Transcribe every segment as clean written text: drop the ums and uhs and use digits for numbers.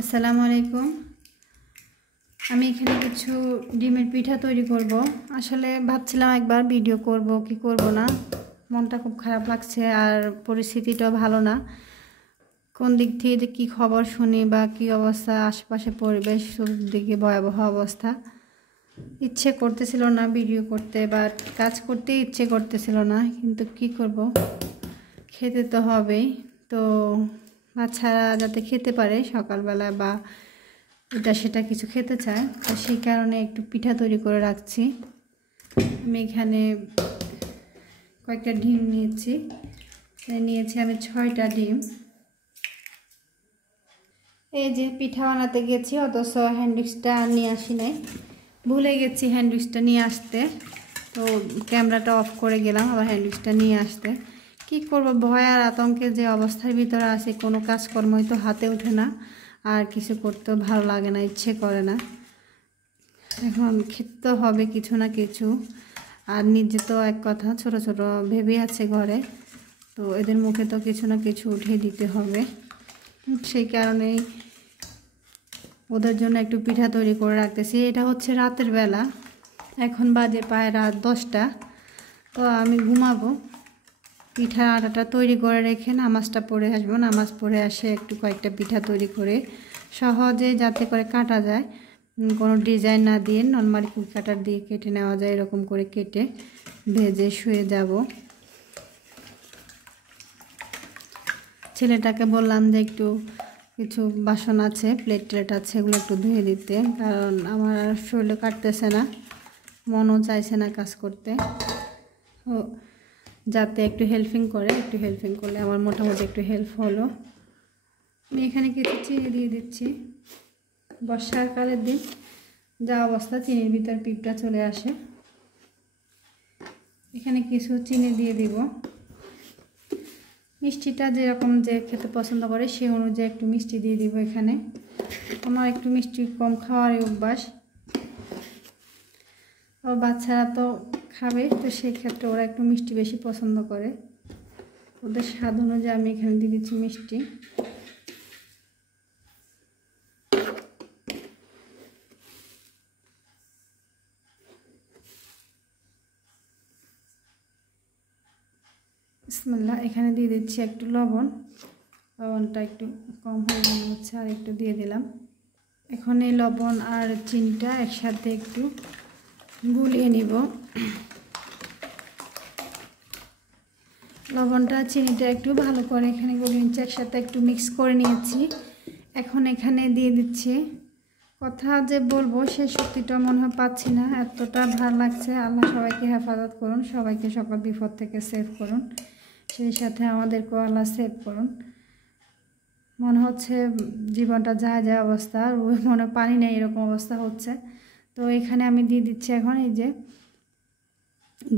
আসসালামু আলাইকুম। আমি এখানে কিছু ডিমের পিঠা তৈরি করব। আসলে ভাবছিলাম একবার ভিডিও করব কি করব না, মনটা খুব খারাপ লাগছে আর পরিস্থিতিটাও ভালো না। কোন দিক থেকে যে কী খবর শুনি বা কী অবস্থা, আশেপাশে পরিবেশ চতুর্দিকে ভয়াবহ অবস্থা। ইচ্ছে করতেছিল না ভিডিও করতে বা কাজ করতে ইচ্ছে করতেছিল না, কিন্তু কি করব, খেতে তো হবেই। তো বাচ্চারা যাতে খেতে পারে সকালবেলা বা এটা সেটা কিছু খেতে চায়, তো সেই কারণে একটু পিঠা তৈরি করে রাখছি। আমি এখানে কয়েকটা ডিম নিয়েছি আমি 6টা ডিম। এই যে পিঠা বানাতে গেছি, অথচ হ্যান্ডউইচটা নিয়ে আসি নাই, ভুলে গেছি হ্যান্ডউইচটা নিয়ে আসতে। তো ক্যামেরাটা অফ করে গেলাম আবার হ্যান্ডউইচটা নিয়ে আসতে। কি করব, ভয় আর আতঙ্কে যে অবস্থার ভিতরে আছে, কোনো কাজকর্মই তো হাতে ওঠে না, আর কিছু করতেও ভালো লাগে না, ইচ্ছে করে না। এখন খেতে তো হবে কিছু না কিছু, আর নিজে তো এক কথা, ছোট ছোট ভেবে আছে ঘরে, তো এদের মুখে তো কিছু না কিছু উঠিয়ে দিতে হবে। সেই কারণেই ওদের জন্য একটু পিঠা তৈরি করে রাখতেছি। এটা হচ্ছে রাতের বেলা, এখন বাজে প্রায় রাত 10টা। তো আমি ঘুমাবো, পিঠার আটাটা তৈরি করে রেখে নামাজটা পড়ে আসবো। নামাজ পড়ে আসে একটু কয়েকটা পিঠা তৈরি করে সহজে যাতে করে কাটা যায়, কোনো ডিজাইন না দিয়ে নর্মালি কুকি কাটার দিয়ে কেটে নেওয়া যায়, এরকম করে কেটে ভেজে শুয়ে যাব। ছেলেটাকে বললাম যে একটু কিছু বাসন আছে, প্লেট টেট আছে, এগুলো একটু ধুয়ে দিতে, কারণ আমার শরীরে কাটতেছে না, মনও চাইছে না কাজ করতে। ও যাতে একটু হেল্পিং করলে আমার মোটামুটি একটু হেল্প হলো। আমি এখানে কিছু চিনি দিয়ে দিচ্ছি। বর্ষাকালের দিন যা অবস্থা, চিনির ভিতর পিঁপড়া চলে আসে। এখানে কিছু চিনি দিয়ে দিব, মিষ্টিটা যেরকম যে খেতে পছন্দ করে সেই অনুযায়ী একটু মিষ্টি দিয়ে দিব। এখানে আমার একটু মিষ্টি কম খাওয়ারই অভ্যাস, ও বাচ্চারা তো খাবে, তো সেই ক্ষেত্রে ওরা একটু মিষ্টি বেশি পছন্দ করে। ওদের স্বাদ অনুযায়ী আমি এখানে দিয়ে দিচ্ছি মিষ্টি। বিসমিল্লাহ। এখানে দিয়ে দিচ্ছি একটু লবণ, লবণটা একটু কম হয়ে মনে হচ্ছে, আর একটু দিয়ে দিলাম। এখন এই লবণ আর চিনিটা একসাথে একটু গুলিয়ে নিব। লবণটা চিনিটা একটু ভালো করে এখানে গুলিয়ে নিচ্ছি, একসাথে একটু মিক্স করে নিয়েছি। এখন এখানে দিয়ে দিচ্ছি, কথা যে বলবো সেই শক্তিটা মনে হয় পাচ্ছি না, এতটা ভালো লাগছে। আল্লাহ সবাইকে হেফাজত করুন, সবাইকে সকল বিপদ থেকে সেভ করুন, সেই সাথে আমাদেরকেও আল্লাহ সেভ করুন। মনে হচ্ছে জীবনটা যা অবস্থা, মনে পানি নেই এরকম অবস্থা হচ্ছে। তো এখানে আমি দিয়ে দিচ্ছি এখন এই যে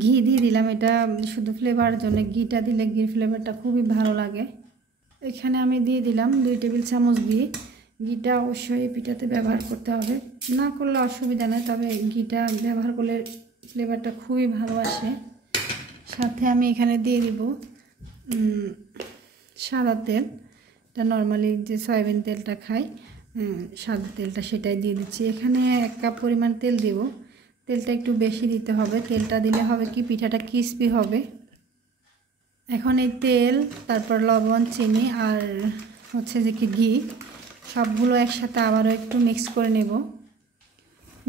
ঘি দিয়ে দিলাম, এটা শুধু ফ্লেভারের জন্য, ঘিটা দিলে ঘির ফ্লেভারটা খুবই ভালো লাগে। এখানে আমি দিয়ে দিলাম 2 টেবিল চামচ ঘি। ঘিটা অবশ্যই পিঠাতে ব্যবহার করতে হবে, না করলে অসুবিধা নেই, তবে ঘিটা ব্যবহার করলে ফ্লেভারটা খুবই ভালো আসে। সাথে আমি এখানে দিয়ে দিব সাদা তেল, এটা নর্মালি যে সয়াবিন তেলটা খাই, সাদা তেলটা, সেটাই দিয়ে দিচ্ছি। এখানে 1 কাপ পরিমাণ তেল দেব, তেলটা একটু বেশি দিতে হবে, তেলটা দিলে হবে কি পিঠাটা ক্রিস্পি হবে। এখন এই তেল, তারপর লবণ, চিনি আর হচ্ছে যে কি ঘি, সবগুলো একসাথে আবারও একটু মিক্স করে নেব।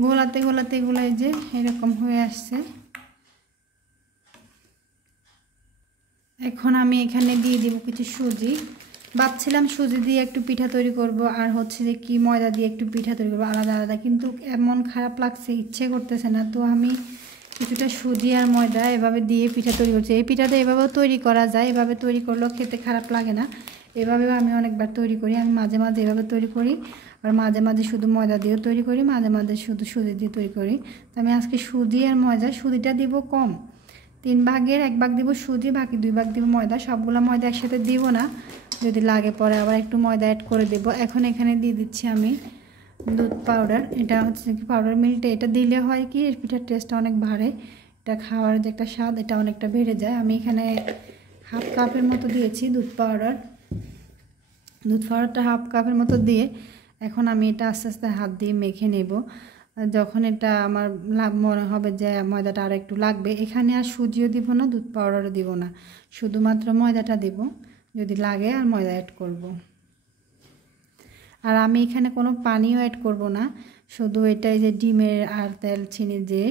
গোলাতে গোলাতে এগুলো এই যে এরকম হয়ে আসছে। এখন আমি এখানে দিয়ে দিব কিছু সুজি। ভাবছিলাম সুজি দিয়ে একটু পিঠা তৈরি করব, আর হচ্ছে যে কি ময়দা দিয়ে একটু পিঠা তৈরি করবো আলাদা আলাদা, কিন্তু এমন খারাপ লাগছে, ইচ্ছে করতেছে না। তো আমি কিছুটা সুজি আর ময়দা এভাবে দিয়ে পিঠা তৈরি করছি। এই পিঠাটা এভাবেও তৈরি করা যায়, এভাবে তৈরি করলেও খেতে খারাপ লাগে না। এভাবেও আমি অনেকবার তৈরি করি, আমি মাঝে মাঝে এভাবে তৈরি করি, আর মাঝে মাঝে শুধু ময়দা দিয়েও তৈরি করি, মাঝে মাঝে শুধু সুজি দিয়ে তৈরি করি। তো আমি আজকে সুজি আর ময়দা, সুজিটা দিব কম, 3 ভাগের 1 ভাগ দিব সুজি, বাকি 2 ভাগ দিব ময়দা। সবগুলো ময়দা একসাথে দিব না, যদি লাগে পরে আবার একটু ময়দা অ্যাড করে দেব। এখন এখানে দিয়ে দিচ্ছি আমি দুধ পাউডার, এটা হচ্ছে কি পাউডার মিল্কটা, এটা দিলে হয় কি এর পিঠার টেস্টটা অনেক বাড়ে, এটা খাওয়ার যে একটা স্বাদ এটা অনেকটা বেড়ে যায়। আমি এখানে 1/2 কাপের মতো দিয়েছি দুধ পাউডারটা 1/2 কাপের মতো দিয়ে এখন আমি এটা আস্তে আস্তে হাত দিয়ে মেখে নেব। যখন এটা আমার মনে হবে যে ময়দাটা আর একটু লাগবে, এখানে আর সুজিও দিব না, দুধ পাউডারও দিব না, শুধুমাত্র ময়দাটা দেব, যদি লাগে আর ময়দা অ্যাড করব। আর আমি এখানে কোনো পানিও অ্যাড করব না, শুধু এটাই যে ডিমের আর তেল চিনি যে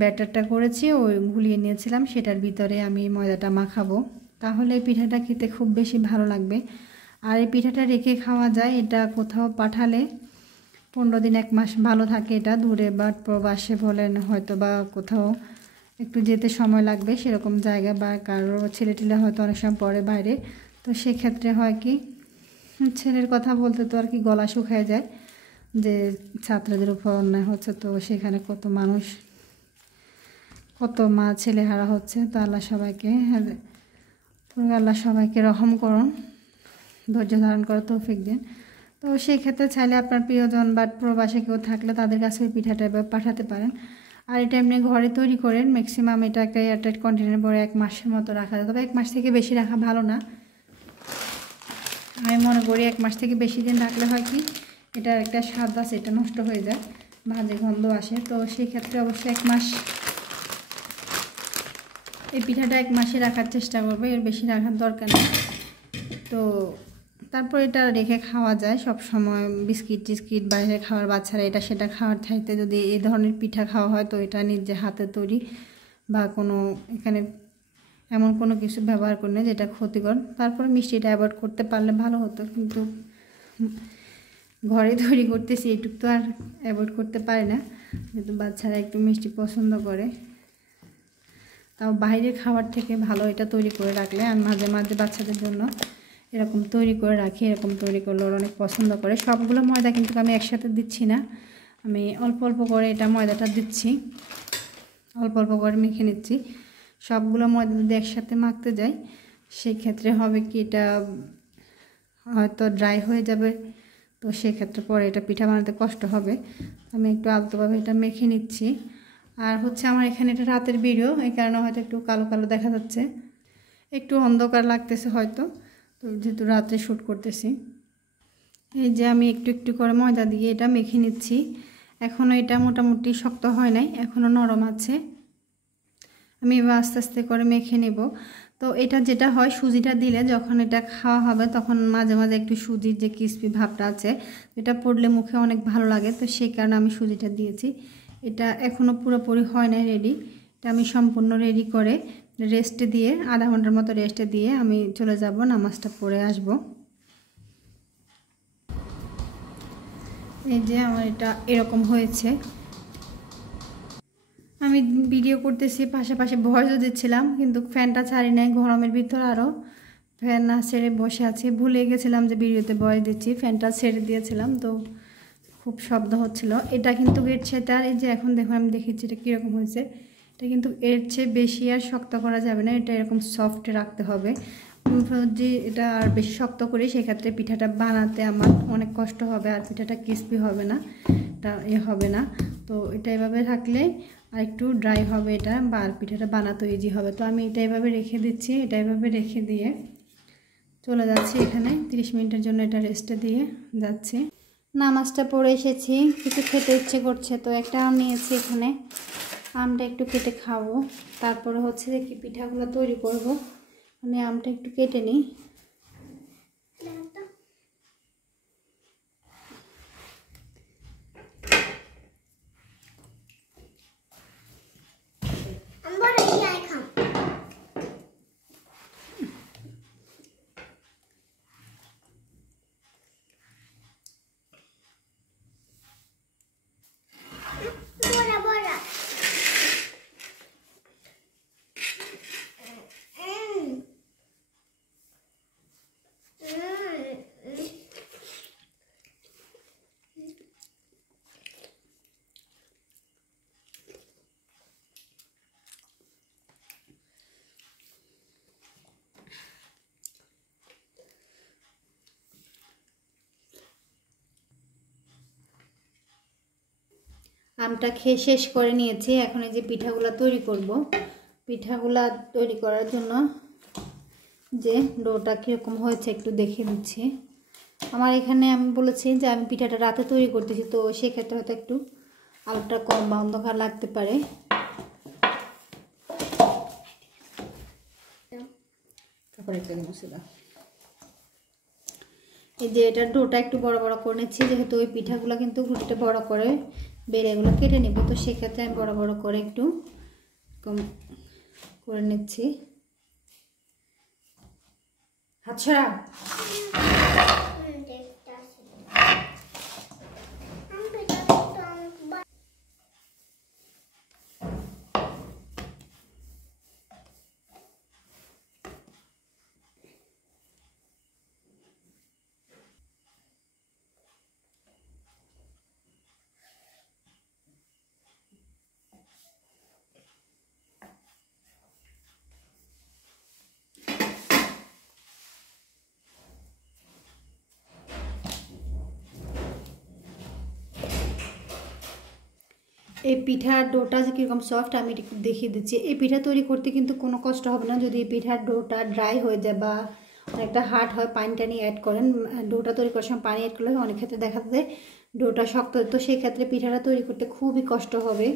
ব্যাটারটা করেছি ওই গুলিয়ে নিয়েছিলাম সেটার ভিতরে আমি ময়দাটা মাখাবো, তাহলে এই পিঠাটা খেতে খুব বেশি ভালো লাগবে। আর এই পিঠাটা রেখে খাওয়া যায়, এটা কোথাও পাঠালে 15 দিন 1 মাস ভালো থাকে। এটা দূরে বা প্রবাসে বলেন হয়তো বা কোথাও একটু যেতে সময় লাগবে সেরকম জায়গা, বা কারো ছেলে টেলে হয়তো অনেক সময় পরে বাইরে, তো সেক্ষেত্রে হয় কি ছেলের কথা বলতে তো আর কি গলা শুকায় যায় যে ছাত্রদের উপর অন্যায় হচ্ছে, তো সেখানে কত মানুষ কত মা ছেলে হারা হচ্ছে। তো আল্লাহ সবাইকে রহম করুন, ধৈর্য ধারণ করার তৌফিক দিন। তো সেই ক্ষেত্রে চাইলে আপনার প্রিয়জন বা প্রবাসে কেউ থাকলে তাদের কাছে ওই পিঠাটা এবার পাঠাতে পারেন। আর এটা এমনি ঘরে তৈরি করেন, ম্যাক্সিমাম এটাকে এয়ারটাইট কন্টেনারে ভরে 1 মাসের মতো রাখা যায়, তবে 1 মাস থেকে বেশি রাখা ভালো না। আমি মনে করি 1 মাস থেকে বেশি দিন রাখলে হয় কি এটার একটা স্বাদ আছে, এটা নষ্ট হয়ে যায়, ভাজে গন্ধ আসে। তো সেই ক্ষেত্রে অবশ্যই 1 মাস, এই পিঠাটা 1 মাসে রাখার চেষ্টা করবে, এর বেশি রাখার দরকার নেই। তো তারপর এটা রেখে খাওয়া যায় সব সময়। বিস্কিট টিস্কিট বাইরে খাওয়ার বাচ্চারা এটা সেটা খাওয়ার চাইতে যদি এই ধরনের পিঠা খাওয়া হয়, তো এটা নিজে হাতে তৈরি বা কোনো এখানে এমন কোনো কিছু ব্যবহার করে না যেটা ক্ষতিকর। তারপর মিষ্টিটা অ্যাভয়েড করতে পারলে ভালো হতো, কিন্তু ঘরে তৈরি করতেছি এটুকু তো আর অ্যাভয়েড করতে পারে না, যেহেতু বাচ্চারা একটু মিষ্টি পছন্দ করে। তাও বাইরের খাবার থেকে ভালো এটা তৈরি করে রাখলে, আমি মাঝে মাঝে বাচ্চাদের জন্য এরকম তৈরি করে রাখি, এরকম তৈরি করলে ওরা অনেক পছন্দ করে। সবগুলো ময়দা কিন্তু আমি একসাথে দিচ্ছি না, আমি অল্প অল্প করে এটা ময়দাটা দিচ্ছি, অল্প অল্প করে মেখে নিচ্ছি। সবগুলো ময়দা যদি একসাথে মাখতে যাই সেক্ষেত্রে হবে কি এটা হয়তো ড্রাই হয়ে যাবে, তো সেক্ষেত্রে পরে এটা পিঠা বানাতে কষ্ট হবে। আমি একটু আলতোভাবে এটা মেখে নিচ্ছি। আর হচ্ছে আমার এখানে এটা রাতের ভিডিও, এই কারণে হয়তো একটু কালো কালো দেখা যাচ্ছে, একটু অন্ধকার লাগতেছে হয়তো, তো যেহেতু রাত্রে শ্যুট করতেছি। এই যে আমি একটু একটু করে ময়দা দিয়ে এটা মেখে নিচ্ছি। এখনও এটা মোটামুটি শক্ত হয় নাই, এখনও নরম আছে, আমি এবার আস্তে আস্তে করে মেখে নেব। তো এটা যেটা হয় সুজিটা দিলে যখন এটা খাওয়া হবে তখন মাঝে মাঝে একটু সুজির যে ক্রিস্পি ভাবটা আছে এটা পড়লে মুখে অনেক ভালো লাগে, তো সেই কারণে আমি সুজিটা দিয়েছি। এটা এখনও পুরোপুরি হয় না রেডি, এটা আমি সম্পূর্ণ রেডি করে রেস্টে দিয়ে আধা ঘন্টার মতো রেস্টে দিয়ে আমি চলে যাব, নামাজটা পড়ে আসব। এই যে আমার এটা এরকম হয়েছে। আমি ভিডিও করতেছি পাশাপাশি ভয়েসও দিচ্ছিলাম, কিন্তু ফ্যানটা ছাড়ি নাই, গরমের ভিতর আরও ফ্যান না ছেড়ে বসে আছি। ভুলে গেছিলাম যে ভিডিওতে ভয়েস দিচ্ছি, ফ্যানটা ছেড়ে দিয়েছিলাম, তো খুব শব্দ হচ্ছিল। এটা কিন্তু এর চেয়ে তার এই যে এখন দেখুন আমি দেখেছি এটা কীরকম হয়েছে, এটা কিন্তু এর চেয়ে বেশি আর শক্ত করা যাবে না, এটা এরকম সফট রাখতে হবে। যদি এটা আর বেশি শক্ত করি সেক্ষেত্রে পিঠাটা বানাতে আমার অনেক কষ্ট হবে, আর পিঠাটা ক্রিস্পি হবে না, এটা হবে না। তো এটা এভাবে রাখলে আর একটু ড্রাই হবে এটা, বা পিঠাটা বানাতে ইজি হবে। তো আমি এটা এভাবে রেখে দিচ্ছি, এটা এভাবে রেখে দিয়ে চলে যাচ্ছি এখানে 30 মিনিটের জন্য এটা রেস্টে দিয়ে যাচ্ছি। নামাজটা পড়ে এসেছি, কিছু খেতে ইচ্ছে করছে, তো একটা আম নিয়েছি এখানে, আমটা একটু কেটে খাবো। তারপরে হচ্ছে যে কি পিঠাগুলো তৈরি করব, মানে আমটা একটু কেটে নিই। আমটা খেয়ে শেষ করে নিয়েছি, এখন এই যে পিঠাগুলো তৈরি করব। পিঠাগুলা তৈরি করার জন্য যে ডোটা কীরকম হয়েছে একটু দেখে দিচ্ছি। আমার এখানে আমি বলেছি যে আমি পিঠাটা রাতে তৈরি করতেছি, তো সেক্ষেত্রে হয়তো একটু আলোটা কম বা অন্ধকার লাগতে পারে। তারপরে একটা মশলা এই যে এটার ডোটা একটু বড় বড় করে নিচ্ছি, যেহেতু ওই পিঠাগুলো কিন্তু রুটিটা বড় করে বেড়ে এগুলো কেটে নেব, তো সেক্ষেত্রে আমি বড় বড় করে একটু কম করে নিচ্ছি। হাত ছড়া। এই পিঠার ডোটা যে কীরকম সফট আমি একটু দেখিয়ে দিচ্ছি। এই পিঠা তৈরি করতে কিন্তু কোনো কষ্ট হবে না যদি এই পিঠার ডোটা ড্রাই হয়ে যায় বা অনেকটা হার্ড হয়, পানি টানি অ্যাড করেন। ডোটা তৈরি করার সময় পানি অ্যাড করলে অনেক ক্ষেত্রে দেখা যায় ডোটা শক্ত, তো সেই ক্ষেত্রে পিঠাটা তৈরি করতে খুবই কষ্ট হবে,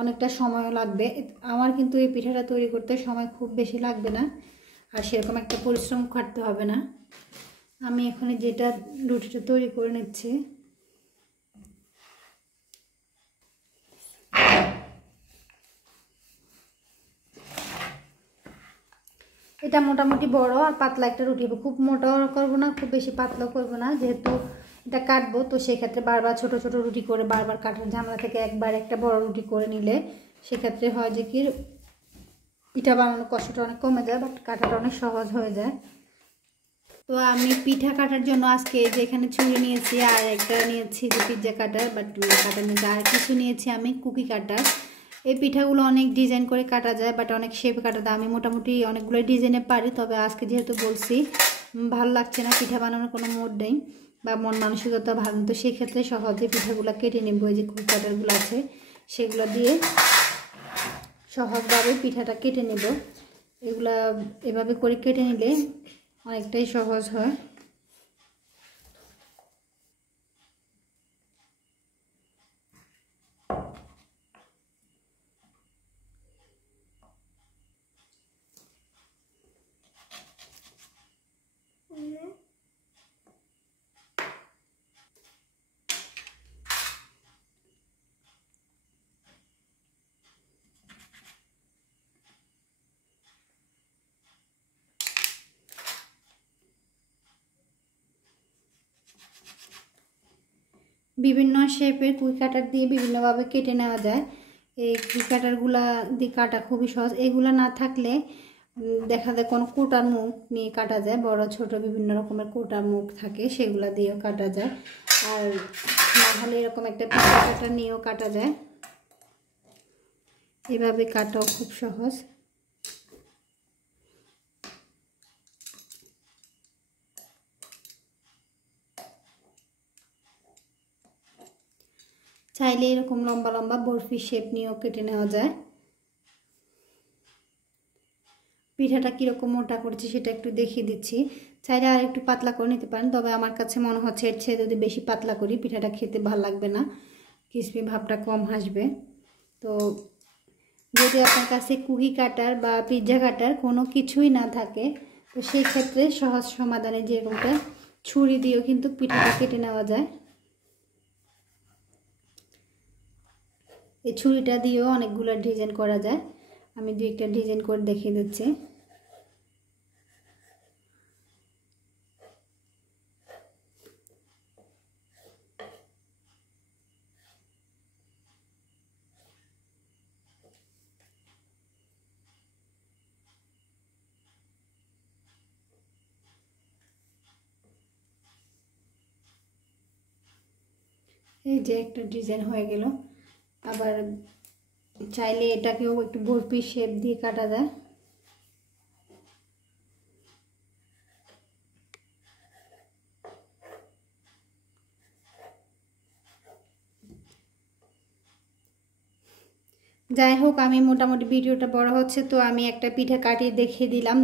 অনেকটা সময়ও লাগবে। আমার কিন্তু এই পিঠাটা তৈরি করতে সময় খুব বেশি লাগবে না, আর সেরকম একটা পরিশ্রম করতে হবে না। আমি এখন যেটা রুটিটা তৈরি করে নিচ্ছি, এটা মোটামুটি বড় আর পাতলা একটা রুটি হবে, খুব মোটাও করবো না খুব বেশি পাতলাও করবো না, যেহেতু এটা কাটবো তো সেক্ষেত্রে বারবার ছোট ছোট রুটি করে বারবার কাটার ঝামেলা থেকে একবার একটা বড় রুটি করে নিলে সেক্ষেত্রে হয় যে কি পিঠা বানানোর কষ্টটা অনেক কমে যায়, বাট কাটাটা অনেক সহজ হয়ে যায়। তো আমি পিঠা কাটার জন্য আজকে যে এখানে ছুরি নিয়েছি আর একটা নিয়েছি যে পিৎজা কাটার, বাট কাটার নিয়েছি, আর কিছু নিয়েছি আমি কুকি কাটার। এই পিঠাগুলো অনেক ডিজাইন করে কাটা যায়, বাট অনেক শেপে কাটা যায়। আমি মোটামুটি অনেকগুলো ডিজাইনে পারি, তবে আজকে যেহেতু বলছি ভালো লাগছে না, পিঠা বানানোর কোনো মুড নেই বা মন মানসিকতা ভালো, তো সেক্ষেত্রে সহজে পিঠাগুলো কেটে নেব। এই যে কুকি কাটারগুলো আছে সেগুলো দিয়ে সহজভাবে পিঠাটা কেটে নেব। এগুলা এভাবে করে কেটে নিলে অনেকটাই সহজ হয়। বিভিন্ন শেপের কুকি কাটার দিয়ে বিভিন্নভাবে কেটে নেওয়া যায়। এই কুকি কাটারগুলা দিয়ে কাটা খুবই সহজ। এগুলো না থাকলে দেখা যায় কোনো কোটার মুখ নিয়ে কাটা যায়, বড় ছোট বিভিন্ন রকমের কোটার মুখ থাকে সেগুলো দিয়েও কাটা যায়, আর না হলে এরকম একটা পিঠা কাটা নিয়েও কাটা যায়। এভাবে কাটাও খুব সহজ। চাইলে এরকম লম্বা লম্বা বরফি শেপ নিয়েও কেটে নেওয়া যায়। পিঠাটা কীরকম মোটা করেছি সেটা একটু দেখিয়ে দিচ্ছি। চাইলে আর একটু পাতলা করে নিতে পারেন, তবে আমার কাছে মনে হচ্ছে এর চেয়ে যদি বেশি পাতলা করি পিঠাটা খেতে ভালো লাগবে না, ক্রিসপি ভাবটা কম আসবে। তো যদি আপনার কাছে কুকি কাটার বা পিৎজা কাটার কোনো কিছুই না থাকে, তো সেই ক্ষেত্রে সহজ সমাধানে যেরকমটা ছুরি দিয়েও কিন্তু পিঠাটা কেটে নেওয়া যায়। এই ছুরিটা দিয়েও অনেকগুলো ডিজাইন করা যায়, আমি দুই একটা ডিজাইন করে দেখিয়ে দিচ্ছি। এই যে একটা ডিজাইন হয়ে গেল। আবার চাইলে এটাকেও একটু বরফি শেপ দিয়ে কাটা যায়। যাই হোক, আমি মোটামুটি ভিডিওটা বড় হচ্ছে, তো আমি একটা পিঠা কাটিয়ে দেখিয়ে দিলাম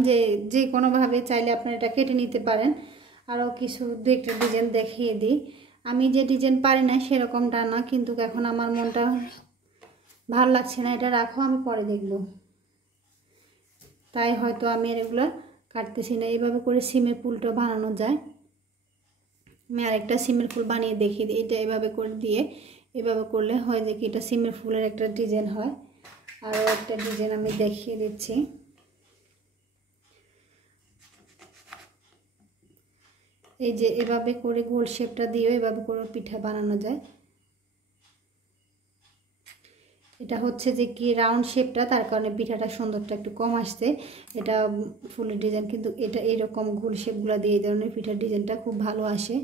যে কোনোভাবে চাইলে আপনারা এটা কেটে নিতে পারেন। আরও কিছু দু একটা ডিজাইন দেখিয়ে দিই। আমি যে ডিজাইন পারি না সেরকমটা না, কিন্তু এখন আমার মনটা ভালো লাগছে না, এটা রাখো আমি পরে দেখব, তাই হয়তো আমি এগুলো কাটতেছি না। এইভাবে করে সিমের ফুলটা বানানো যায়। আমি আরেকটা সিমের ফুল বানিয়ে দেখিয়ে দিই। এটা এভাবে করে দিয়ে এভাবে করলে হয় যে কি এটা সিমের ফুলের একটা ডিজাইন হয়। আরও একটা ডিজাইন আমি দেখিয়ে দিচ্ছি। এই যে এভাবে করে গোল শেপটা দিয়ে এভাবে করে পিঠা বানানো যায়। এটা হচ্ছে যে কি রাউন্ড শেপটা, তার কারণে পিঠাটা সুন্দরটা একটু কম আসছে। এটা ফুলের ডিজাইন, কিন্তু এটা এরকম গোল শেপগুলো দিয়ে এই ধরনের পিঠার ডিজাইনটা খুব ভালো আসে।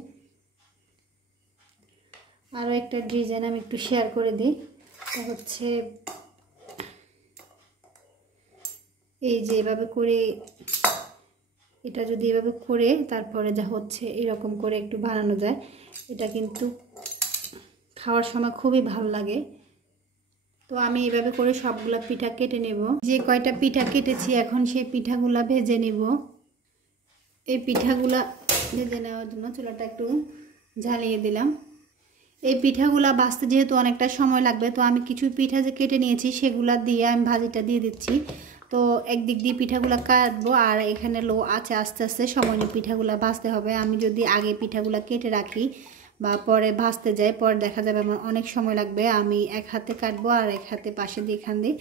আরও একটা ডিজাইন আমি একটু শেয়ার করে দিই। এটা হচ্ছে এই যে এভাবে করে, এটা যদি এভাবে করে তারপরে যা হচ্ছে এরকম করে একটু বানানো যায়, এটা কিন্তু খাওয়ার সময় খুবই ভালো লাগে। তো আমি এভাবে করে সবগুলা পিঠা কেটে নেব। যে কয়টা পিঠা কেটেছি এখন সেই পিঠাগুলা ভেজে নেব। এই পিঠাগুলা ভেজে নেওয়ার জন্য চুলাটা একটু জ্বালিয়ে দিলাম। এই পিঠাগুলা ভাজতে যেহেতু অনেকটা সময় লাগবে, তো আমি কিছু পিঠা যে কেটে নিয়েছি সেগুলা দিয়ে আমি ভাজিটা দিয়ে দিচ্ছি। তো একদিক দিয়ে পিঠাগুলা কাটবো, আর এখানে লো আছে, আস্তে আস্তে সময় নিয়ে পিঠাগুলা ভাজতে হবে। আমি যদি আগে পিঠাগুলা কেটে রাখি বা পরে ভাজতে যাই, পরে দেখা যাবে আমার অনেক সময় লাগবে। আমি এক হাতে কাটবো আর এক হাতে পাশে দিয়ে এখান দিয়ে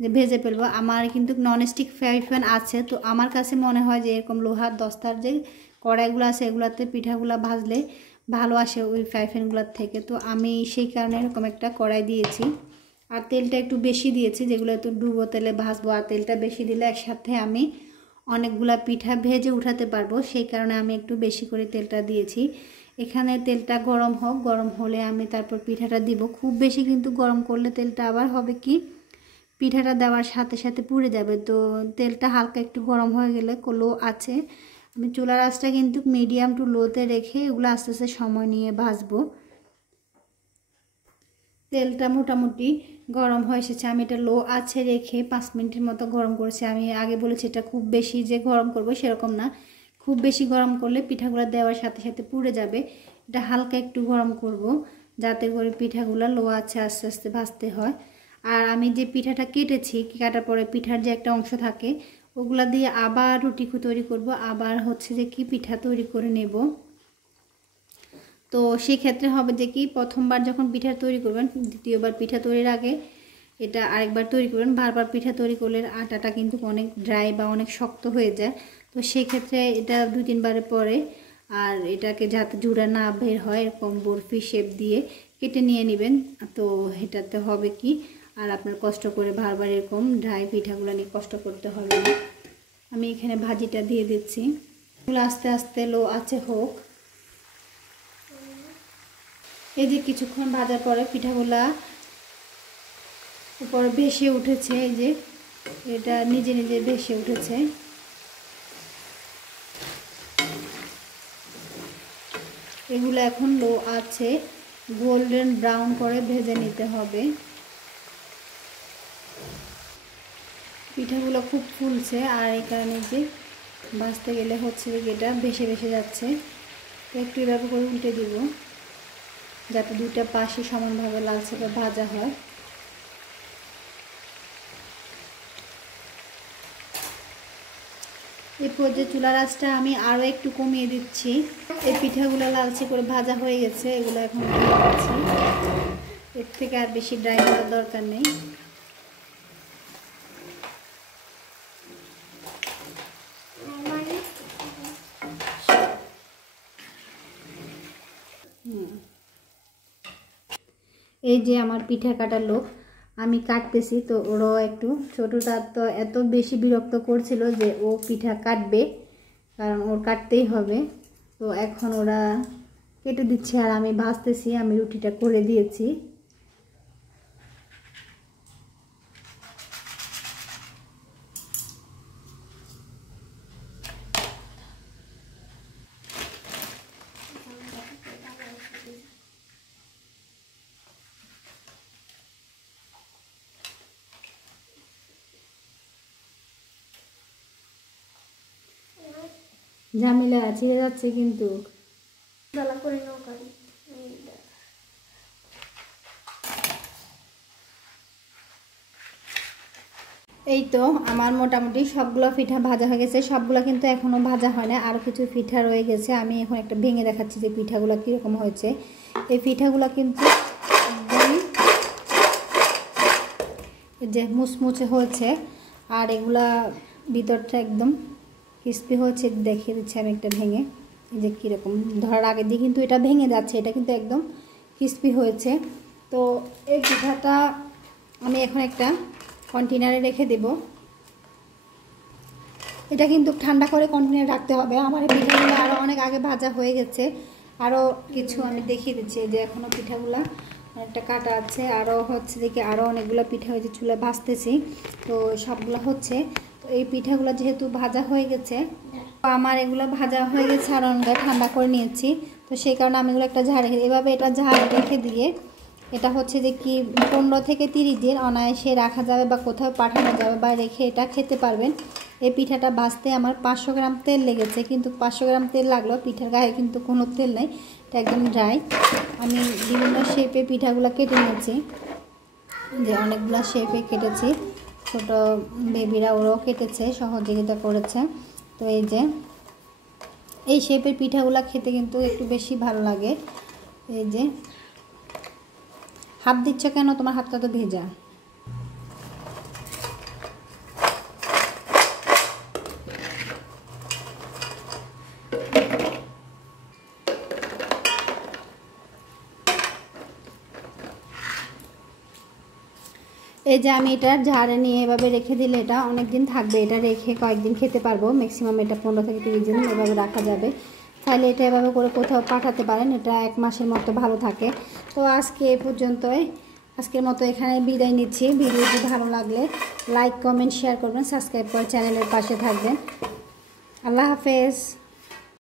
যে ভেজে ফেলবো। আমার কিন্তু ননস্টিক ফ্রাই প্যান আছে, তো আমার কাছে মনে হয় যে এরকম লোহার দস্তার যে কড়াইগুলো আছে এগুলাতে পিঠাগুলা ভাজলে ভালো আসে ওই ফ্রাই প্যানগুলোর থেকে। তো আমি সেই কারণে এরকম একটা কড়াই দিয়েছি, আর তেলটা একটু বেশি দিয়েছি, যেগুলো একটু ডুবো তেলে ভাজবো। আর তেলটা বেশি দিলে একসাথে আমি অনেকগুলা পিঠা ভেজে উঠাতে পারবো, সেই কারণে আমি একটু বেশি করে তেলটা দিয়েছি। এখানে তেলটা গরম হোক, গরম হলে আমি তারপর পিঠাটা দিব। খুব বেশি কিন্তু গরম করলে তেলটা আবার হবে কি পিঠাটা দেওয়ার সাথে সাথে পুড়ে যাবে। তো তেলটা হালকা একটু গরম হয়ে গেলে লো আছে, আমি চুলার আঁচটা কিন্তু মিডিয়াম টু লোতে রেখে এগুলো আস্তে আস্তে সময় নিয়ে ভাজবো। তেলটা মোটামুটি গরম হয়ে এসেছে, আমি এটা লো আছে রেখে 5 মিনিটের মতো গরম করেছি। আমি আগে বলেছি এটা খুব বেশি যে গরম করব সেরকম না, খুব বেশি গরম করলে পিঠাগুলো দেওয়ার সাথে সাথে পুড়ে যাবে। এটা হালকা একটু গরম করব যাতে করে পিঠাগুলো লো আছে আস্তে আস্তে ভাজতে হয়। আর আমি যে পিঠাটা কেটেছি, কাটার পরে পিঠার যে একটা অংশ থাকে ওগুলা দিয়ে আবার রুটি তৈরি করব, আবার হচ্ছে যে কি পিঠা তৈরি করে নেব। তো সেই ক্ষেত্রে হবে যে কি প্রথমবার যখন পিঠা তৈরি করবেন, দ্বিতীয়বার পিঠা তৈরির আগে এটা আরেকবার তৈরি করবেন। বারবার পিঠা তৈরি করলে আটাটা কিন্তু অনেক ড্রাই বা অনেক শক্ত হয়ে যায়। তো সেই ক্ষেত্রে এটা 2-3 বারের পরে আর এটাকে যাতে জুড়া না বের হয় এরকম বরফি শেপ দিয়ে কেটে নিয়ে নেবেন। তো এটাতে হবে কি আর আপনার কষ্ট করে বারবার এরকম ড্রাই পিঠাগুলো নিয়ে কষ্ট করতে হবে না। আমি এখানে ভাজিটা দিয়ে দিচ্ছি, এগুলো আস্তে আস্তে লো আছে হোক। এই যে কিছুক্ষণ ভাজার পরে পিঠাগুলা উপরে ভেসে উঠেছে, এই যে এটা নিজে নিজে ভেসে উঠেছে। এগুলো এখন লো আছে গোল্ডেন ব্রাউন করে ভেজে নিতে হবে। পিঠাগুলো খুব ফুলছে আর এই কারণে যে ভাজতে গেলে হচ্ছে যে এটা ভেসে ভেসে যাচ্ছে। তো একটু এভাবে করে উল্টে দিব যাতে দুইটা পাশে সমানভাবে লালচে বা ভাজা হয়। এই পর্যায়ে চুলার আঁচটা আমি আরও একটু কমিয়ে দিচ্ছি। এই পিঠাগুলো লালচে করে ভাজা হয়ে গেছে, এগুলো এখন দিচ্ছি। এর থেকে আর বেশি ড্রাই করার দরকার নেই। এই যে আমার পিঠা কাটার লোক, আমি কাটতেছি। তো ওরাও একটু ছোটোটা তো এত বেশি বিরক্ত করছিল যে ও পিঠা কাটবে, কারণ ওর কাটতেই হবে। তো এখন ওরা কেটে দিচ্ছে আর আমি ভাজতেছি। আমি রুটিটা করে দিয়েছি। ঝামেলা ছিঁড়ে যাচ্ছে কিন্তু। এই তো আমার মোটামুটি সবগুলো পিঠা ভাজা হয়ে গেছে, সবগুলো কিন্তু এখনও ভাজা হয় না, আরও কিছু পিঠা রয়ে গেছে। আমি এখন একটা ভেঙে দেখাচ্ছি যে পিঠাগুলো কীরকম হয়েছে। এই পিঠাগুলো কিন্তু একদমই যে মুচমুচে হয়েছে, আর এগুলা ভিতরটা একদম ক্রিস্পি হয়েছে। দেখিয়ে দিচ্ছি আমি একটা ভেঙে, এই যে কীরকম ধরার আগে দিয়ে কিন্তু এটা ভেঙে যাচ্ছে, এটা কিন্তু একদম ক্রিস্পি হয়েছে। তো এই পিঠাটা আমি এখন একটা কন্টেনারে রেখে দেব। এটা কিন্তু ঠান্ডা করে কন্টেনারে রাখতে হবে। আমার এই পিঠাগুলো আরও অনেক আগে ভাজা হয়ে গেছে। আরও কিছু আমি দেখিয়ে দিচ্ছি যে এখনও পিঠাগুলো অনেকটা কাটা আছে, আরও হচ্ছে দেখি আরও অনেকগুলো পিঠা হয়েছে, চুলা ভাজতেছি, তো সবগুলো হচ্ছে। তো এই পিঠাগুলো যেহেতু ভাজা হয়ে গেছে, আমার এগুলো ভাজা হয়ে গেছে আর অনেকটা ঠান্ডা করে নিয়েছি, তো সেই কারণে আমি এগুলো একটা ঝাড়ে এভাবে এটা ঝাড় রেখে দিয়ে এটা হচ্ছে যে কি 15 থেকে 30 দিন অনায়াসে রাখা যাবে বা কোথাও পাঠানো যাবে বা রেখে এটা খেতে পারবেন। এই পিঠাটা ভাজতে আমার 500 গ্রাম তেল লেগেছে, কিন্তু 500 গ্রাম তেল লাগলেও পিঠার গায়ে কিন্তু কোনো তেল নেই, এটা একদম ড্রাই। আমি বিভিন্ন শেপে পিঠাগুলো কেটে নিয়েছি, যে অনেকগুলো শেপে কেটেছি, ছোট বেবিরা ওরাও কেটেছে, সহযোগিতা করেছে। তো এই যে এই শেপের পিঠাগুলো খেতে কিন্তু একটু বেশি ভালো লাগে। এই যে হাত দিচ্ছ কেন, তোমার হাতটা তো ভেজা। এই যে আমি এটা ঝাড়ে নিয়ে এভাবে রেখে দিলে এটা অনেক দিন থাকবে, এটা রেখে কয়েকদিন খেতে পারবো, ম্যাক্সিমাম এটা 15 থেকে 30 দিন এভাবে রাখা যাবে। তাহলে এটা এভাবে করে কোথাও পাঠাতে পারেন, এটা 1 মাসের মতো ভালো থাকে। তো আজকে এ পর্যন্তই, আজকের মতো এখানে বিদায় নিচ্ছি। ভিডিওটি ভালো লাগলে লাইক কমেন্ট শেয়ার করবেন, সাবস্ক্রাইব করে চ্যানেলের পাশে থাকবেন। আল্লাহ হাফেজ।